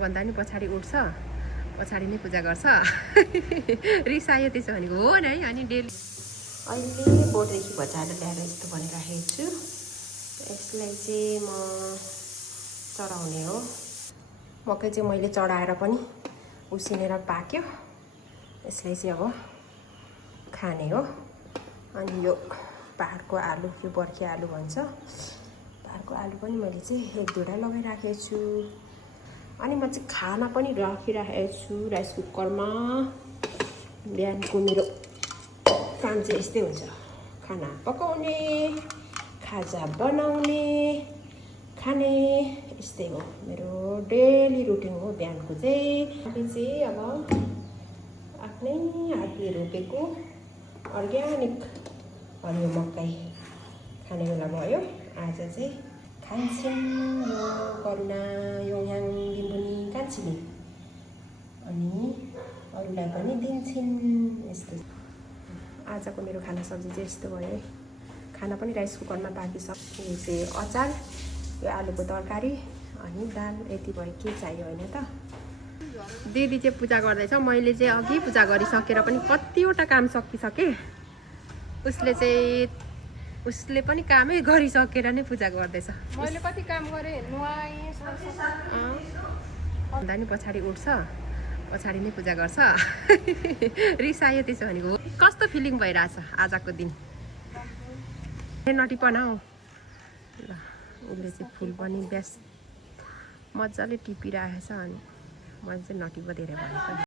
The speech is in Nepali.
भन्दा नि पछाडि उठ्छ, पछाडि नै पूजा गर्छ। रिसायो त्यसो भनेको हो नि है। अनि डेली अहिले बोटदेखि बजाएर ल्याएर यस्तो भनिराखेको छु। यसलाई चाहिँ म चढाउने हो। मकै चाहिँ मैले चढाएर पनि उसिनेर पाक्यो। यसलाई चाहिँ अब खाने हो। अनि यो पहाडको आलु, यो बर्खे आलु भन्छ, पहाडको आलु पनि मैले चाहिँ 1-2वटा लगाइराखेको छु। अनि म चाहिँ खाना पनि राखिराखेको छु राइस कुकरमा। बिहानको मेरो काम चाहिँ यस्तै हुन्छ, खाना पकाउने, खाजा बनाउने, खाने, यस्तै हो मेरो डेली रुटिन हो बिहानको चाहिँ। अहिले चाहिँ अब आफ्नै हातले रोपेको अर्ग्यानिक हरियो मकै खाने बेला भयो। आज चाहिँ खान्छौँ यो करुणा, योङयाङ, दिम्बुनी, कान्छीले, अनि अरूलाई पनि दिन्छन्। यस्तो आजको मेरो खाना सब्जी चाहिँ यस्तो भयो। खाना पनि राइस कुकरमा पाकिसक्यो। यो चाहिँ अचार, यो आलुको तरकारी, अनि दाल, यति भयो। के चाहियो होइन त। दिदी चाहिँ पूजा गर्दैछ। मैले चाहिँ अघि पूजा गरिसकेर पनि कतिवटा काम सकिसकेँ। उसले पनि कामै गरिसकेर नै पूजा गर्दैछ। मैले कति काम गरेँ, नुहाएँ, भन्दा नि पछाडि उठ्छ, पछाडि नै पूजा गर्छ। रिसायो त्यसो भनेको हो। कस्तो फिलिङ भइरहेछ आजको दिन? नटिपन हौ। ल उसले चाहिँ फुल पनि मजाले टिपिरहेछ। अनि मैले चाहिँ नटिप धेरै भनेको।